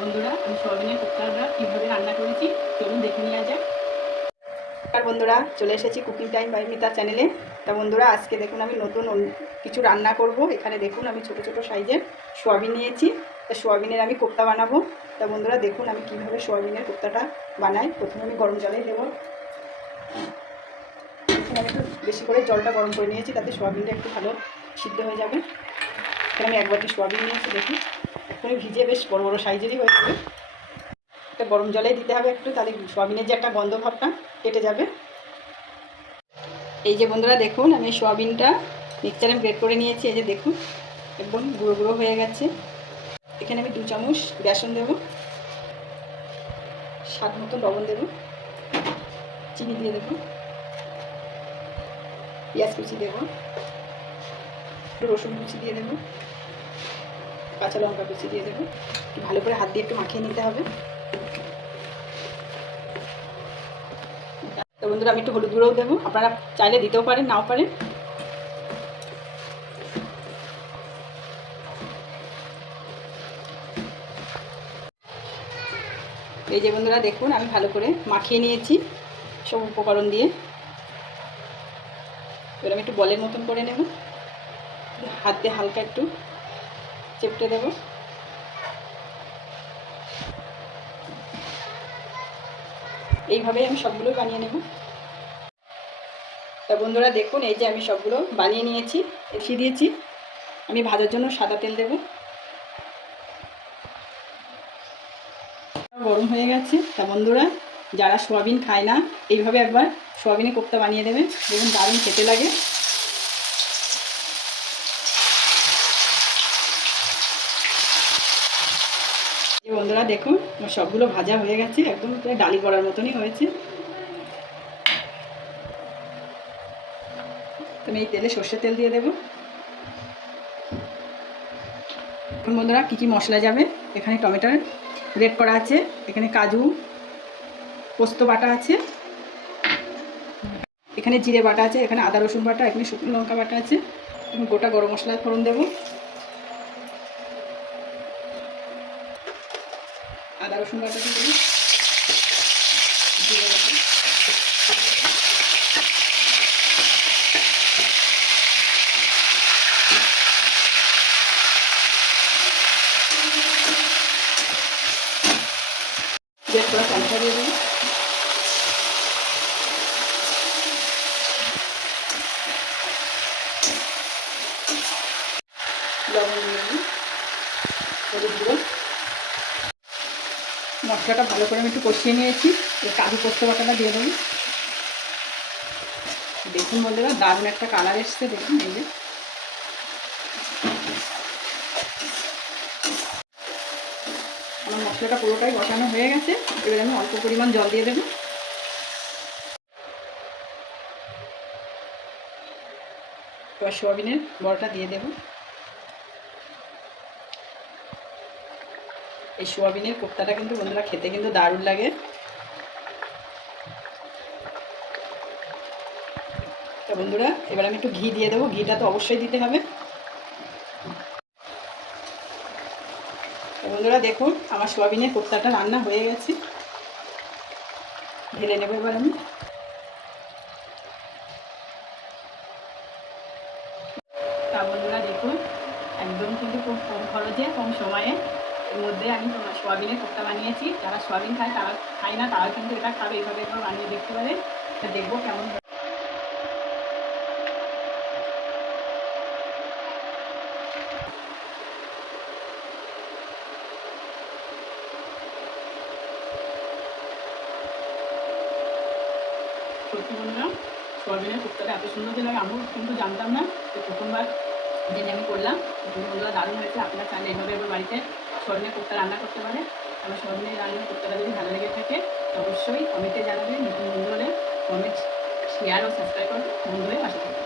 বন্ধুরা, আমি সোয়াবিনের কোপ্তাটা কীভাবে রান্না করেছি চলুন দেখে নেওয়া যাক। আর বন্ধুরা, চলে এসেছি কুকিং টাইম বাই মিতা চ্যানেলে। তা বন্ধুরা, আজকে দেখুন আমি নতুন কিছু রান্না করব। এখানে দেখুন আমি ছোট ছোট সাইজের সোয়াবিন নিয়েছি। তা সোয়াবিনের আমি কোপ্তা বানাবো। তা বন্ধুরা দেখুন আমি কীভাবে সোয়াবিনের কোপ্তাটা বানাই। প্রথমে আমি গরম জলে দেবো। দেখুন আমি একটু বেশি করে জলটা গরম করে নিয়েছি, তাতে সোয়াবিনটা একটু ভালো সিদ্ধ হয়ে যাবে। এখানে আমি এক বাটি সোয়াবিন নিয়েছি। দেখুন এক্ষুনি ভিজে বেশ বড় বড় সাইজেরই হয়ে যাবে। এটা গরম জলেই দিতে হবে একটু, তাহলে সোয়াবিনের যে একটা গন্ধ ভাবটা কেটে যাবে। এই যে বন্ধুরা দেখুন আমি সোয়াবিনটা মিক্সচারে গ্রেড করে নিয়েছি। এই যে দেখুন একদম গুঁড়ো গুঁড়ো হয়ে গেছে। এখানে আমি 2 চামচ বেসন দেবো, স্বাদ মতো লবণ দেবো, চিনি দিয়ে দেবো, পেঁয়াজ কুচি দেবো, একটু রসুন কুচি দিয়ে দেবো, কাঁচা লঙ্কা কুচি দিয়ে দেবো। ভালো করে হাত দিয়ে একটু মাখিয়ে নিতে হবে। তো বন্ধুরা আমি একটু হলুদ গুঁড়োও দেবো, আপনারা চাইলে দিতেও পারেন নাও পারেন। এই যে বন্ধুরা দেখুন আমি ভালো করে মাখিয়ে নিয়েছি সব উপকরণ দিয়ে। এবার আমি একটু বলের মতন করে নেব, হাত দিয়ে হালকা একটু চেপটে দেব। এইভাবেই আমি সবগুলো বানিয়ে নেব। তা বন্ধুরা দেখুন এই যে আমি সবগুলো বানিয়ে নিয়েছি। এসে দিয়েছি আমি ভাজার জন্য সাদা তেল দেব। গরম হয়ে গেছে। তা বন্ধুরা যারা সোয়াবিন খায় না, এইভাবে একবার সোয়াবিনে কোপ্তা বানিয়ে দেবেন, দেখুন দারুণ খেতে লাগে। এই বন্ধুরা দেখুন আমার সবগুলো ভাজা হয়ে গেছে, একদম প্রায় ডালি করার মতনই হয়েছে। আমি এই তেলে সর্ষের তেল দিয়ে দেবো। এখন বন্ধুরা কী কী মশলা যাবে, এখানে টমেটো গ্রেট করা আছে, এখানে কাজু পোস্ত বাটা আছে, এখানে জিরে বাটা আছে, এখানে আদা রসুন বাটা, এখানে শুকনো লঙ্কা বাটা আছে, এবং গোটা গরম মশলা ফোড়ন দেবো। আদা রসুন বাটা দেবো, জিরে বাটা, গ্রেট করা টমেটো দিয়ে দেবো, লবণ দিয়ে দেবো, হলুদ গুঁড়ো। মশলাটা ভালো করে আমি একটু কষিয়ে নিয়েছি। কাজু পোস্ত বাটাটা দিয়ে দেবো। দেখুন বন্ধুরা দারুণ একটা কালার এসছে, দেখুন এই যে। আমার মশলাটা পুরোটাই বসানো হয়ে গেছে। এবার আমি অল্প পরিমাণ জল দিয়ে দেবো। এবার সোয়াবিনের বড়াটা দিয়ে দেবো। এই সোয়াবিনের কোপ্তাটা কিন্তু বন্ধুরা খেতে কিন্তু দারুণ লাগে। তো বন্ধুরা এবার আমি একটু ঘি দিয়ে দেবো, ঘিটা তো অবশ্যই দিতে হবে। তো বন্ধুরা দেখুন আমার সোয়াবিনের কোপ্তাটা রান্না হয়ে গেছে, ঢেলে নেবো এবার আমি। তা বন্ধুরা দেখুন একদম কিন্তু খুব কম খরচে কম সময়ে এর মধ্যে আমি সোয়াবিনের কোপ্তা বানিয়েছি। যারা সোয়াবিন খায় তারা খায় না, তারা কিন্তু এটা খাবে। এইভাবে একবার বানিয়ে দেখতে পারে, এটা দেখবো কেমন। সত্যি বন্ধুরা সোয়াবিনের কোপ্তাটা এত সুন্দর যে লাগে আমিও কিন্তু জানতাম না। তো প্রথমবার জেনে আমি করলাম। বন্ধুরা দারুণ হয়েছে। আপনারা চাইলে এইভাবে এবার বাড়িতে সোয়াবিনের কোপ্তা রান্না করতে পারে। আমার সোয়াবিনের রান্নার কোপ্তাটা যদি ভালো লেগে থাকে অবশ্যই কমেন্টে জানাবেন। নতুন বন্ধু হলে কমেন্ট শেয়ার ও সাবস্ক্রাইব করুন। বন্ধু হয়ে পাশে থাকবেন।